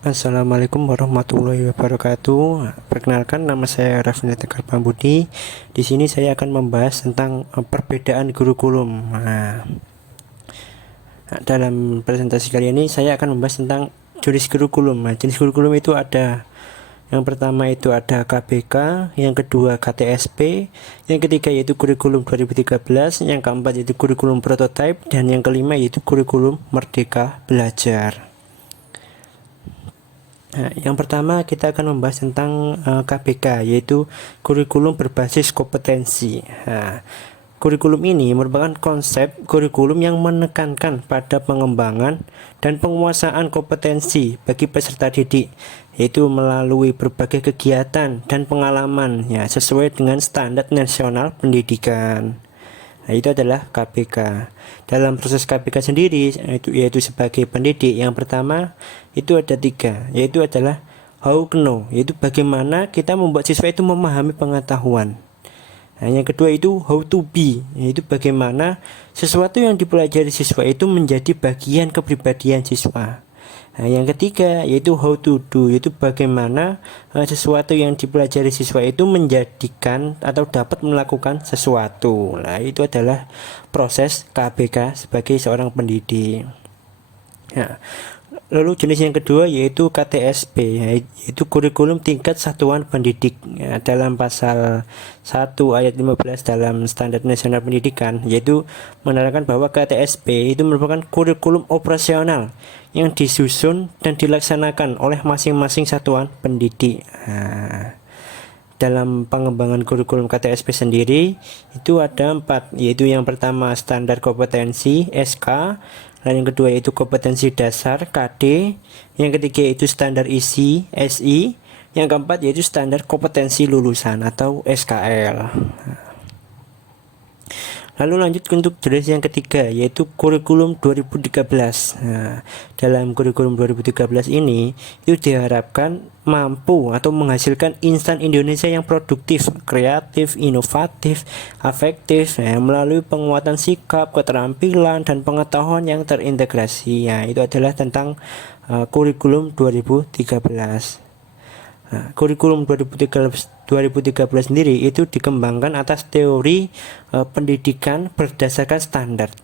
Assalamualaikum warahmatullahi wabarakatuh. Perkenalkan, nama saya Raffi Tegar Pambudi. Di sini saya akan membahas tentang perbedaan kurikulum. Dalam presentasi kali ini saya akan membahas tentang jenis kurikulum. Jenis kurikulum itu ada, yang pertama itu ada KBK, yang kedua KTSP, yang ketiga yaitu kurikulum 2013, yang keempat yaitu kurikulum prototype, dan yang kelima yaitu kurikulum Merdeka Belajar. Yang pertama kita akan membahas tentang KBK, yaitu kurikulum berbasis kompetensi. Kurikulum ini merupakan konsep kurikulum yang menekankan pada pengembangan dan penguasaan kompetensi bagi peserta didik, yaitu melalui berbagai kegiatan dan pengalaman sesuai dengan standar nasional pendidikan. Itu adalah KBK. Dalam proses KBK sendiri, yaitu sebagai pendidik, yang pertama itu ada 3, yaitu adalah how to know, yaitu bagaimana kita membuat siswa itu memahami pengetahuan. Yang kedua itu how to be, yaitu bagaimana sesuatu yang dipelajari siswa itu menjadi bagian kepribadian siswa. Yang ketiga yaitu how to do, yaitu bagaimana sesuatu yang dipelajari siswa itu menjadikan atau dapat melakukan sesuatu. Itu adalah proses KBK sebagai seorang pendidik. Lalu jenis yang kedua yaitu KTSP, yaitu kurikulum tingkat satuan pendidik. Dalam pasal 1 ayat 15 dalam Standar Nasional Pendidikan, yaitu menerangkan bahwa KTSP itu merupakan kurikulum operasional yang disusun dan dilaksanakan oleh masing-masing satuan pendidik. Dalam pengembangan kurikulum KTSP sendiri itu ada 4, yaitu yang pertama standar kompetensi SK, dan yang kedua yaitu kompetensi dasar KD, yang ketiga yaitu standar isi SI, yang keempat yaitu standar kompetensi lulusan atau SKL. Lalu lanjut untuk jenis yang ketiga yaitu kurikulum 2013. Dalam kurikulum 2013 ini itu diharapkan mampu atau menghasilkan insan Indonesia yang produktif, kreatif, inovatif, afektif, melalui penguatan sikap, keterampilan, dan pengetahuan yang terintegrasi. Itu adalah tentang kurikulum 2013. Kurikulum 2013 sendiri itu dikembangkan atas teori pendidikan berdasarkan standar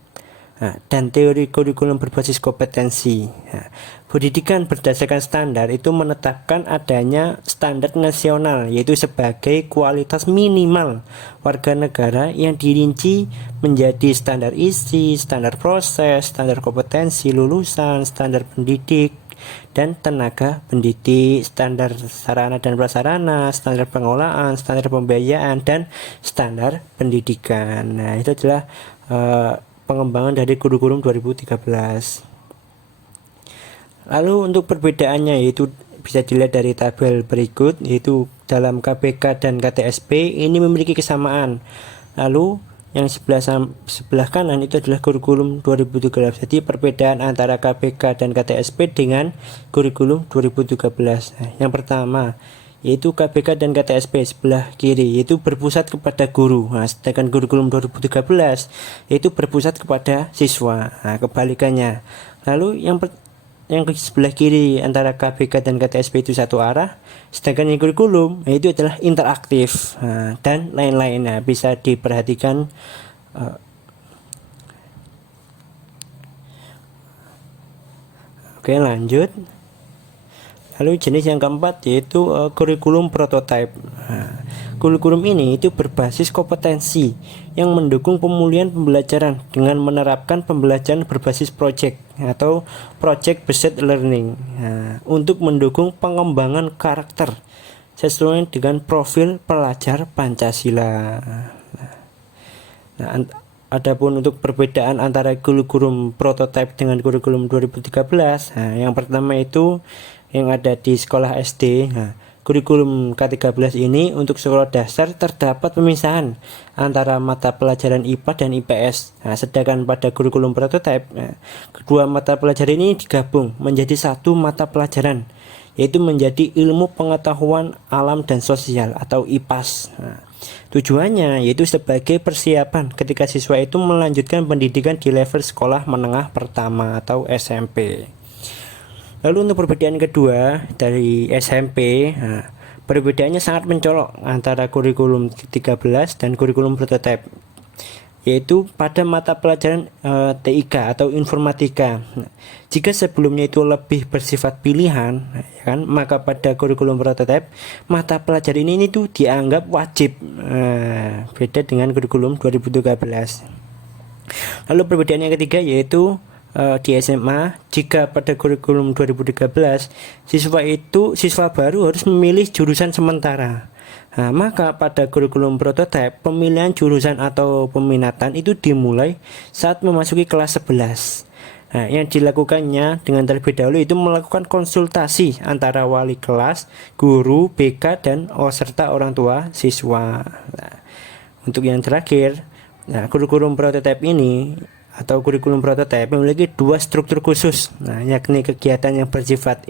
dan teori kurikulum berbasis kompetensi. Pendidikan berdasarkan standar itu menetapkan adanya standar nasional, yaitu sebagai kualitas minimal warga negara yang dirinci menjadi standar isi, standar proses, standar kompetensi lulusan, standar pendidik dan tenaga pendidik, standar sarana dan prasarana, standar pengolahan, standar pembiayaan, dan standar pendidikan. Itu adalah pengembangan dari kurikulum 2013. Lalu untuk perbedaannya yaitu bisa dilihat dari tabel berikut, yaitu dalam KBK dan KTSP ini memiliki kesamaan. Lalu yang sebelah kanan itu adalah kurikulum 2013. Jadi perbedaan antara KBK dan KTSP dengan kurikulum 2013. Yang pertama yaitu KBK dan KTSP sebelah kiri yaitu berpusat kepada guru. Sedangkan kurikulum 2013 yaitu berpusat kepada siswa. Kebalikannya. Lalu yang sebelah kiri antara KBK dan KTSP itu satu arah, sedangkan yang kurikulum itu adalah interaktif dan lain-lain. Bisa diperhatikan. Oke, lanjut. Lalu jenis yang keempat yaitu kurikulum prototype. Kurikulum ini itu berbasis kompetensi yang mendukung pemulihan pembelajaran dengan menerapkan pembelajaran berbasis project atau project based learning untuk mendukung pengembangan karakter sesuai dengan profil pelajar Pancasila. Adapun untuk perbedaan antara kurikulum prototype dengan kurikulum 2013, yang pertama itu yang ada di sekolah SD. Kurikulum K13 ini untuk sekolah dasar terdapat pemisahan antara mata pelajaran IPA dan IPS. Sedangkan pada kurikulum prototype, kedua mata pelajaran ini digabung menjadi satu mata pelajaran, yaitu menjadi ilmu pengetahuan alam dan sosial atau IPAS. Tujuannya yaitu sebagai persiapan ketika siswa itu melanjutkan pendidikan di level sekolah menengah pertama atau SMP. Lalu untuk perbedaan kedua dari SMP, perbedaannya sangat mencolok antara kurikulum 13 dan kurikulum prototipe, yaitu pada mata pelajaran TIK atau informatika. Jika sebelumnya itu lebih bersifat pilihan, ya kan, maka pada kurikulum prototipe mata pelajaran ini itu dianggap wajib. Beda dengan kurikulum 2013. Lalu perbedaan yang ketiga yaitu di SMA, jika pada kurikulum 2013 siswa baru harus memilih jurusan sementara. Maka pada kurikulum prototipe pemilihan jurusan atau peminatan itu dimulai saat memasuki kelas 11. Yang dilakukannya dengan terlebih dahulu itu melakukan konsultasi antara wali kelas, guru, BK, dan serta orang tua siswa. Untuk yang terakhir, kurikulum prototipe ini atau kurikulum prototipe memiliki dua struktur khusus, yakni kegiatan yang bersifat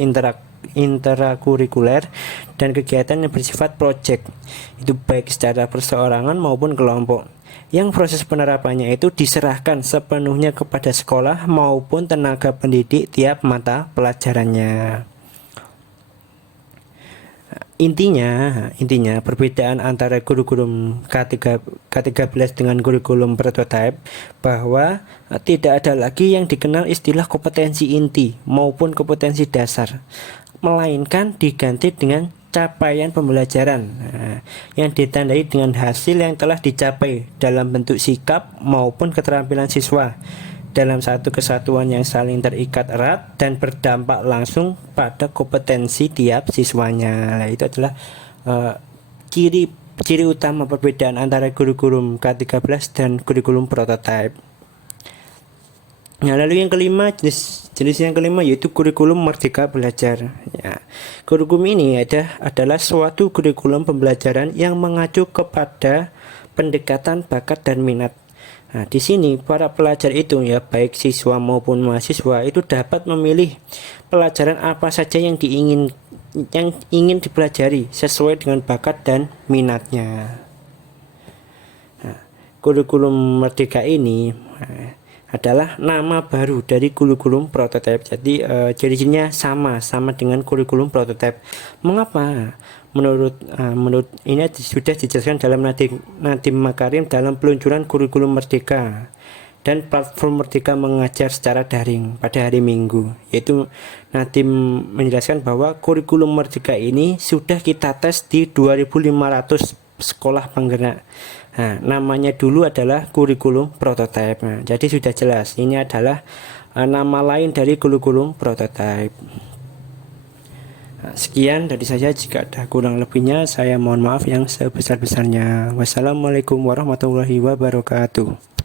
intrakurikuler dan kegiatan yang bersifat project, itu baik secara perseorangan maupun kelompok, yang proses penerapannya itu diserahkan sepenuhnya kepada sekolah maupun tenaga pendidik tiap mata pelajarannya. Intinya perbedaan antara kurikulum K13 dengan kurikulum prototipe bahwa tidak ada lagi yang dikenal istilah kompetensi inti maupun kompetensi dasar, melainkan diganti dengan capaian pembelajaran yang ditandai dengan hasil yang telah dicapai dalam bentuk sikap maupun keterampilan siswa dalam satu kesatuan yang saling terikat erat dan berdampak langsung pada kompetensi tiap siswanya. Itu adalah ciri utama perbedaan antara kurikulum K13 dan kurikulum prototipe. Lalu yang kelima, jenis yang kelima yaitu kurikulum Merdeka Belajar. Kurikulum ini adalah suatu kurikulum pembelajaran yang mengacu kepada pendekatan bakat dan minat. Di sini para pelajar itu, baik siswa maupun mahasiswa, itu dapat memilih pelajaran apa saja yang ingin dipelajari sesuai dengan bakat dan minatnya. Kurikulum Merdeka ini adalah nama baru dari kurikulum prototipe. Jadi ciri-cirinya sama dengan kurikulum prototipe. Mengapa? Menurut ini sudah dijelaskan dalam Nadiem Makarim dalam peluncuran kurikulum Merdeka dan platform Merdeka mengajar secara daring pada hari Minggu. Yaitu Nadiem menjelaskan bahwa kurikulum Merdeka ini sudah kita tes di 2.500 sekolah penggerak. Namanya dulu adalah kurikulum prototipe. Jadi sudah jelas ini adalah nama lain dari kurikulum prototipe. Sekian dari saya, jika ada kurang lebihnya saya mohon maaf yang sebesar-besarnya. Wassalamualaikum warahmatullahi wabarakatuh.